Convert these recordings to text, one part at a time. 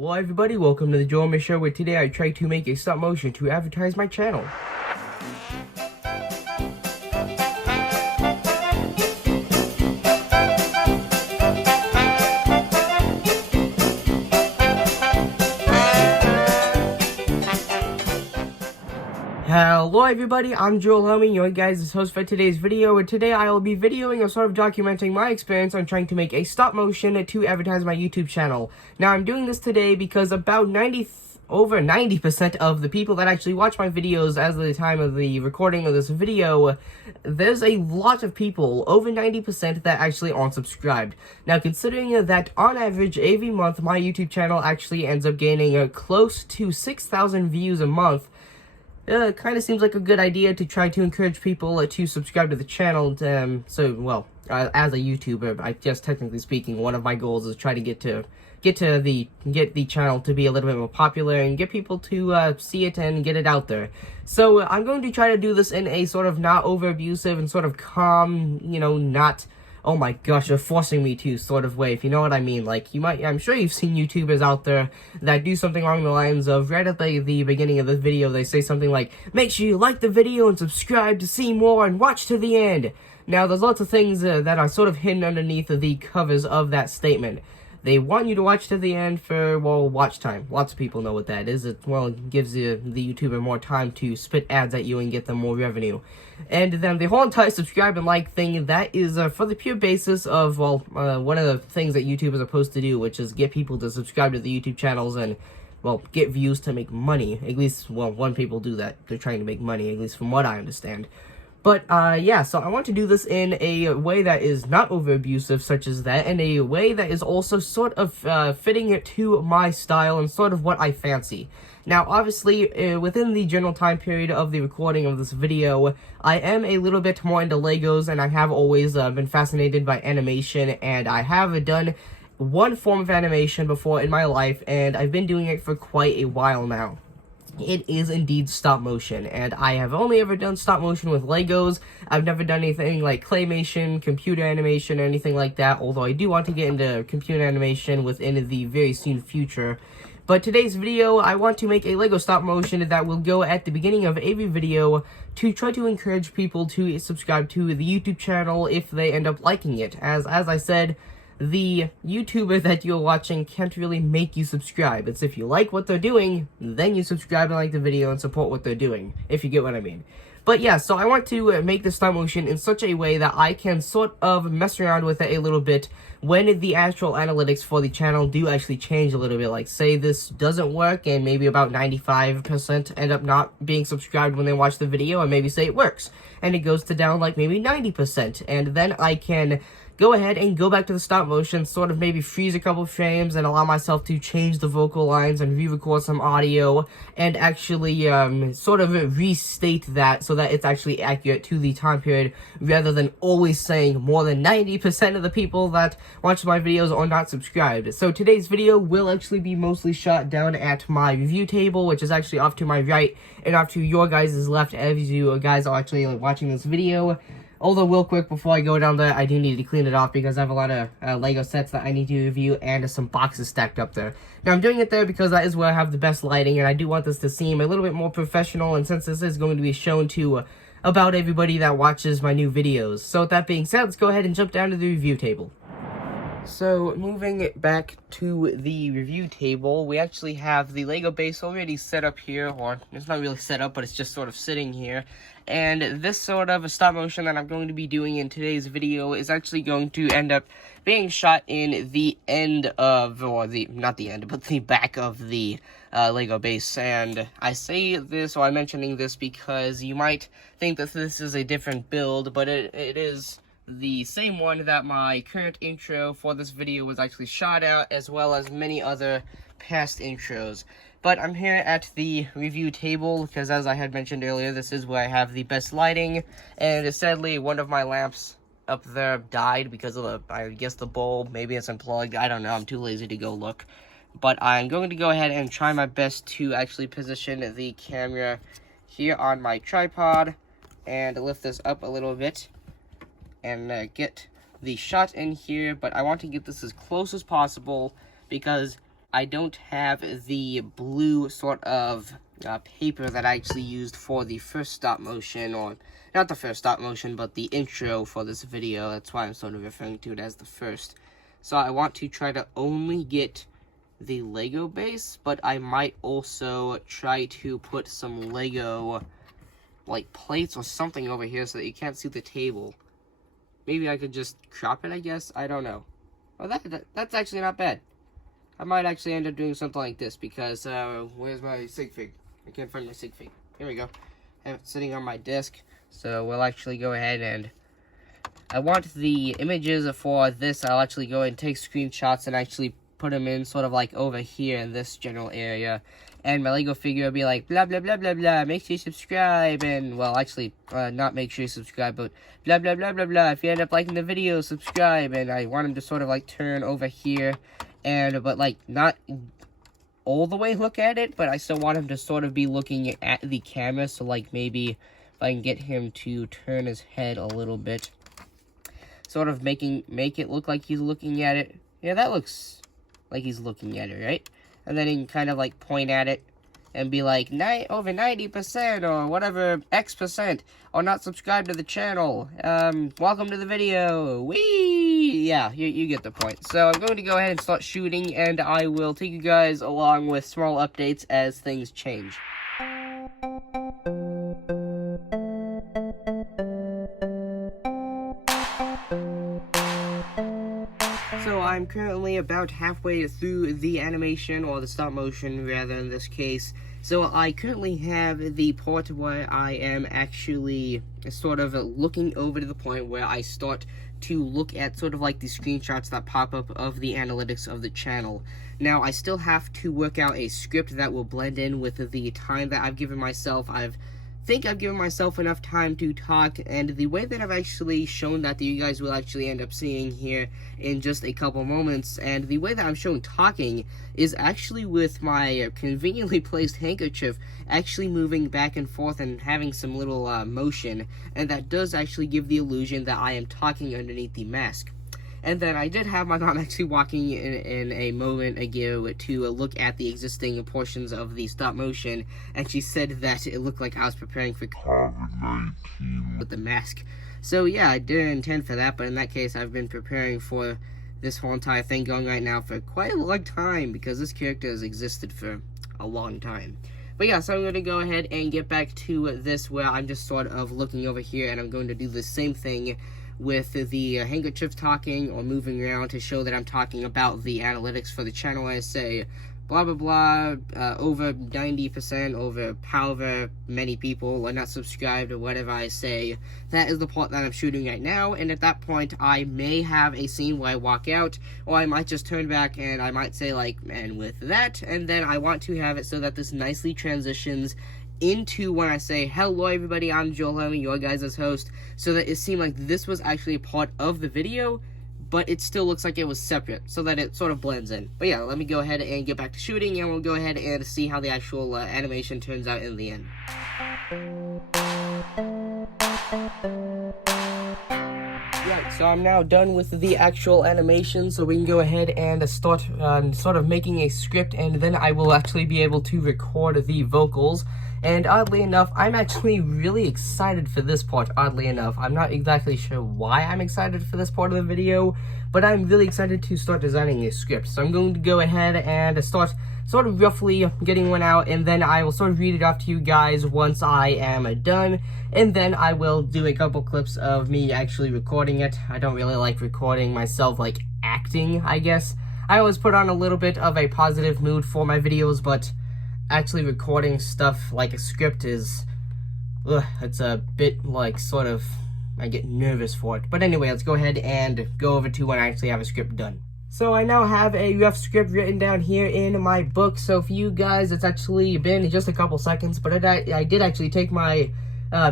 Hello everybody, welcome to the Joel Show, where today I try to make a stop motion to advertise my channel. Hello everybody, I'm Joel Helmy, your guys' host for today's video, and today I will be videoing or sort of documenting my experience on trying to make a stop motion to advertise my YouTube channel. Now I'm doing this today because about over 90% of the people that actually watch my videos as of the time of the recording of this video, there's a lot of people, over 90%, that actually aren't subscribed. Now, considering that on average, every month, my YouTube channel actually ends up gaining close to 6,000 views a month, kind of seems like a good idea to try to encourage people to subscribe to the channel. As a YouTuber, I guess technically speaking, one of my goals is try to get the channel to be a little bit more popular and get people to see it and get it out there. So I'm going to try to do this in a sort of not over abusive and sort of calm, not, oh my gosh, you're forcing me to sort of way, if you know what I mean. Like, I'm sure you've seen YouTubers out there that do something along the lines of, right at the beginning of the video, they say something like, make sure you like the video and subscribe to see more and watch to the end. Now, there's lots of things that are sort of hidden underneath the covers of that statement. They want you to watch to the end for, well, watch time. Lots of people know what that is. It gives the YouTuber more time to spit ads at you and get them more revenue. And then the whole entire subscribe and like thing, that is for the pure basis of, one of the things that YouTubers are supposed to do, which is get people to subscribe to the YouTube channels and, get views to make money. At least, when people do that, they're trying to make money, at least from what I understand. But, yeah, so I want to do this in a way that is not over-abusive, such as that, and a way that is also sort of fitting it to my style and sort of what I fancy. Now, obviously, within the general time period of the recording of this video, I am a little bit more into Legos, and I have always been fascinated by animation, and I have done one form of animation before in my life, and I've been doing it for quite a while now. It is indeed stop motion, and I have only ever done stop motion with Legos. I've never done anything like claymation, computer animation, or anything like that, although I do want to get into computer animation within the very soon future. But today's video, I want to make a Lego stop motion that will go at the beginning of every video to try to encourage people to subscribe to the YouTube channel if they end up liking it. As I said, the YouTuber that you're watching can't really make you subscribe. It's if you like what they're doing, then you subscribe and like the video and support what they're doing, if you get what I mean. But yeah, so I want to make the stop motion in such a way that I can sort of mess around with it a little bit when the actual analytics for the channel do actually change a little bit. Like, say this doesn't work and maybe about 95% end up not being subscribed when they watch the video, and maybe say it works and it goes to down like maybe 90%, and then I can go ahead and go back to the stop motion, sort of maybe freeze a couple frames and allow myself to change the vocal lines and re-record some audio and actually sort of restate that so that it's actually accurate to the time period, rather than always saying more than 90% of the people that watch my videos are not subscribed. So today's video will actually be mostly shot down at my review table, which is actually off to my right and off to your guys' left as you guys are actually watching this video. Although, real quick, before I go down there, I do need to clean it off because I have a lot of Lego sets that I need to review and some boxes stacked up there. Now, I'm doing it there because that is where I have the best lighting, and I do want this to seem a little bit more professional, and since this is going to be shown to about everybody that watches my new videos. So, with that being said, let's go ahead and jump down to the review table. So, moving back to the review table, we actually have the Lego base already set up here, or it's not really set up, but it's just sort of sitting here. And this sort of a stop motion that I'm going to be doing in today's video is actually going to end up being shot in the end of, not the end, but the back of the Lego base. And I say this, or I'm mentioning this because you might think that this is a different build, but it is the same one that my current intro for this video was actually shot at, as well as many other past intros. But I'm here at the review table because, as I had mentioned earlier, this is where I have the best lighting, and sadly one of my lamps up there died because of I guess the bulb, maybe it's unplugged, I don't know, I'm too lazy to go look. But I'm going to go ahead and try my best to actually position the camera here on my tripod and lift this up a little bit and get the shot in here, but I want to get this as close as possible because I don't have the blue sort of paper that I actually used for the first stop motion, or not the first stop motion, but the intro for this video. That's why I'm sort of referring to it as the first. So I want to try to only get the Lego base, but I might also try to put some Lego like plates or something over here so that you can't see the table. Maybe I could just crop it, I guess. I don't know. Oh, that's actually not bad. I might actually end up doing something like this because, where's my sig fig? I can't find my sig fig. Here we go. I have it sitting on my desk. So we'll actually go ahead and, I want the images for this. I'll actually go and take screenshots and actually put them in sort of like over here in this general area. And my Lego figure will be like, blah, blah, blah, blah, blah, make sure you subscribe, and, well, actually, not make sure you subscribe, but blah, blah, blah, blah, blah, if you end up liking the video, subscribe, and I want him to sort of, like, turn over here, and, but, like, not all the way look at it, but I still want him to sort of be looking at the camera, so, like, maybe if I can get him to turn his head a little bit, sort of make it look like he's looking at it. Yeah, that looks like he's looking at it, right? And then he can kind of like point at it and be like, over 90% or whatever X% or not subscribed to the channel. Welcome to the video. Whee! Yeah, you get the point. So I'm going to go ahead and start shooting, and I will take you guys along with small updates as things change. So I'm currently about halfway through the animation, or the stop motion rather in this case. So I currently have the part where I am actually sort of looking over to the point where I start to look at sort of like the screenshots that pop up of the analytics of the channel. Now I still have to work out a script that will blend in with the time that I've given myself. I think I've given myself enough time to talk, and the way that I've actually shown that you guys will actually end up seeing here in just a couple moments, and the way that I'm showing talking is actually with my conveniently placed handkerchief actually moving back and forth and having some little motion, and that does actually give the illusion that I am talking underneath the mask. And then I did have my mom actually walking in a moment ago to look at the existing portions of the stop motion, and she said that it looked like I was preparing for COVID-19 with the mask. So yeah, I didn't intend for that, but in that case, I've been preparing for this whole entire thing going right now for quite a long time, because this character has existed for a long time. But yeah, so I'm going to go ahead and get back to this where I'm just sort of looking over here, and I'm going to do the same thing with the handkerchief talking or moving around to show that I'm talking about the analytics for the channel. I say blah blah blah, over 90%, over however many people are not subscribed or whatever I say. That is the part that I'm shooting right now, and at that point I may have a scene where I walk out, or I might just turn back and I might say like, and with that, and then I want to have it so that this nicely transitions into when I say, hello everybody, I'm Joel Herman, your guys' host, so that it seemed like this was actually a part of the video, but it still looks like it was separate, so that it sort of blends in. But yeah, let me go ahead and get back to shooting, and we'll go ahead and see how the actual animation turns out in the end. Right, so I'm now done with the actual animation, so we can go ahead and start sort of making a script, and then I will actually be able to record the vocals. And oddly enough, I'm actually really excited for this part, oddly enough. I'm not exactly sure why I'm excited for this part of the video, but I'm really excited to start designing a script. So I'm going to go ahead and start sort of roughly getting one out, and then I will sort of read it off to you guys once I am done, and then I will do a couple clips of me actually recording it. I don't really like recording myself, like, acting, I guess. I always put on a little bit of a positive mood for my videos, but actually recording stuff like a script is, it's a bit like sort of, I get nervous for it. But anyway, let's go ahead and go over to when I actually have a script done. So I now have a rough script written down here in my book. So for you guys, it's actually been just a couple seconds, but I did actually take my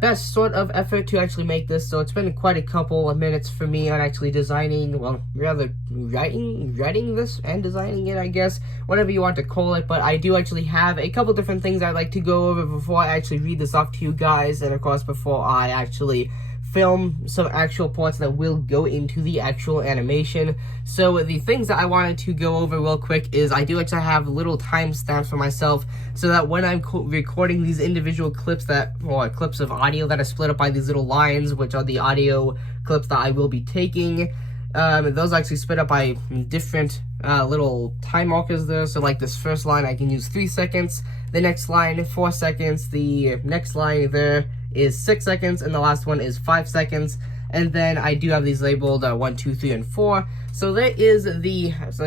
best sort of effort to actually make this, so it's been quite a couple of minutes for me on actually designing, well, rather writing this and designing it, I guess, whatever you want to call it. But I do actually have a couple different things I'd like to go over before I actually read this off to you guys, and of course before I actually film some actual parts that will go into the actual animation. So the things that I wanted to go over real quick is I do actually have little timestamps for myself so that when I'm recording these individual clips clips of audio that are split up by these little lines, which are the audio clips that I will be taking, those actually split up by different little time markers there. So like this first line I can use 3 seconds, the next line 4 seconds, the next line there is 6 seconds, and the last one is 5 seconds. And then I do have these labeled 1, 2, 3, and 4. So that is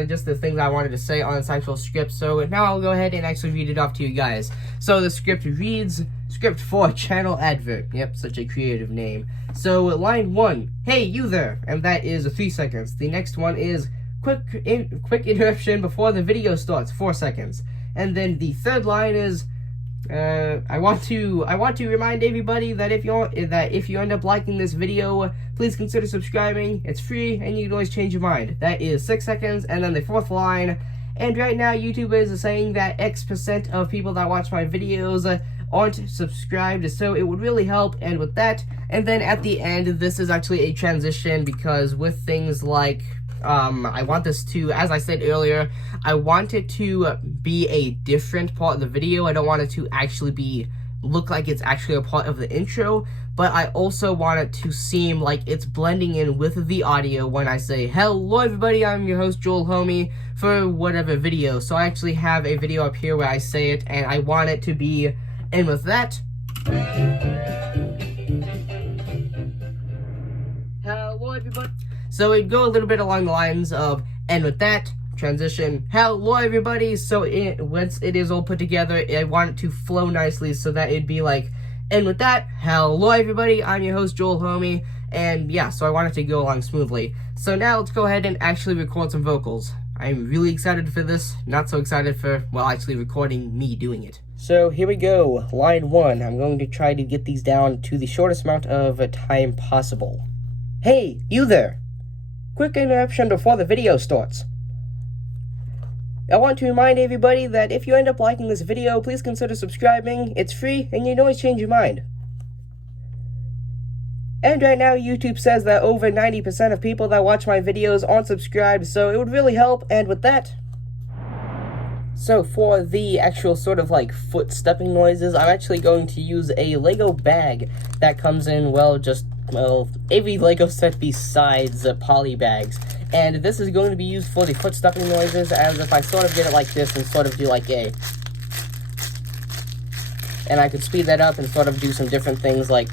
just the things I wanted to say on this actual script. So now I'll go ahead and actually read it off to you guys. So the script reads, script for channel advert. Yep, such a creative name. So line 1, hey you there, and that is 3 seconds. The next one is quick interruption before the video starts, 4 seconds. And then the third line is I want to remind everybody that if you end up liking this video, please consider subscribing. It's free and you can always change your mind. That is 6 seconds. And then the fourth line, and right now YouTube is saying that X% of people that watch my videos aren't subscribed, so it would really help. And with that, and then at the end, this is actually a transition, because with things like I want this to, as I said earlier, I want it to be a different part of the video. I don't want it to actually look like it's actually a part of the intro, but I also want it to seem like it's blending in with the audio when I say, hello everybody, I'm your host Joel Homie for whatever video. So I actually have a video up here where I say it, and I want it to be, and with that, hello everybody. So it'd go a little bit along the lines of, and with that, transition, hello everybody. So once it is all put together, I want it to flow nicely so that it'd be like, and with that, hello everybody, I'm your host Joel Homie. And yeah, so I want it to go along smoothly. So now let's go ahead and actually record some vocals. I'm really excited for this, not so excited for, well, actually recording me doing it. So here we go, line 1. I'm going to try to get these down to the shortest amount of time possible. Hey, you there. Quick interruption before the video starts. I want to remind everybody that if you end up liking this video, please consider subscribing. It's free and you can always change your mind. And right now YouTube says that over 90% of people that watch my videos aren't subscribed, so it would really help. And with that, so for the actual sort of like foot stepping noises, I'm actually going to use a Lego bag that comes in, every Lego set besides poly bags. And this is going to be used for the foot stepping noises, as if I sort of get it like this and sort of do like a, and I could speed that up and sort of do some different things like,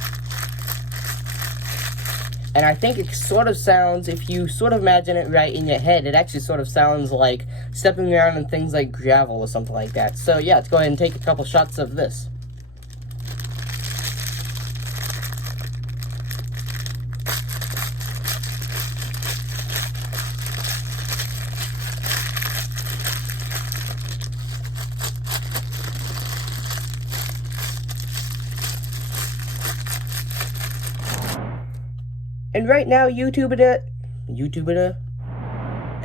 and I think it sort of sounds, if you sort of imagine it right in your head, it actually sort of sounds like stepping around in things like gravel or something like that. So yeah, let's go ahead and take a couple shots of this. And right now, and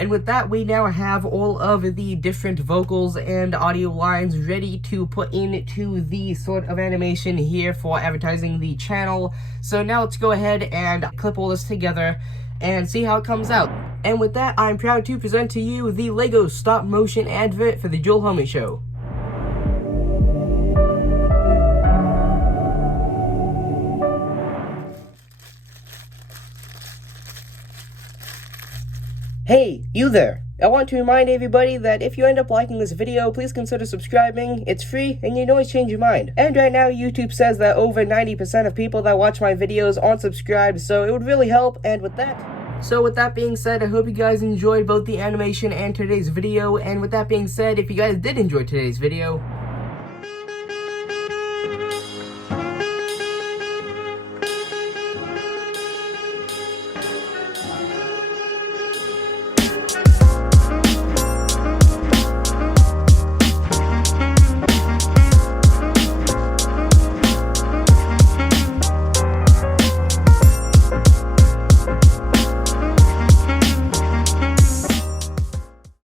with that, we now have all of the different vocals and audio lines ready to put into the sort of animation here for advertising the channel. So now let's go ahead and clip all this together and see how it comes out. And with that, I'm proud to present to you the Lego stop motion advert for the Joel Homie Show. Hey, you there. I want to remind everybody that if you end up liking this video, please consider subscribing. It's free and you can always change your mind. And right now YouTube says that over 90% of people that watch my videos aren't subscribed, so it would really help. And with that being said, I hope you guys enjoyed both the animation and today's video. And with that being said, if you guys did enjoy today's video,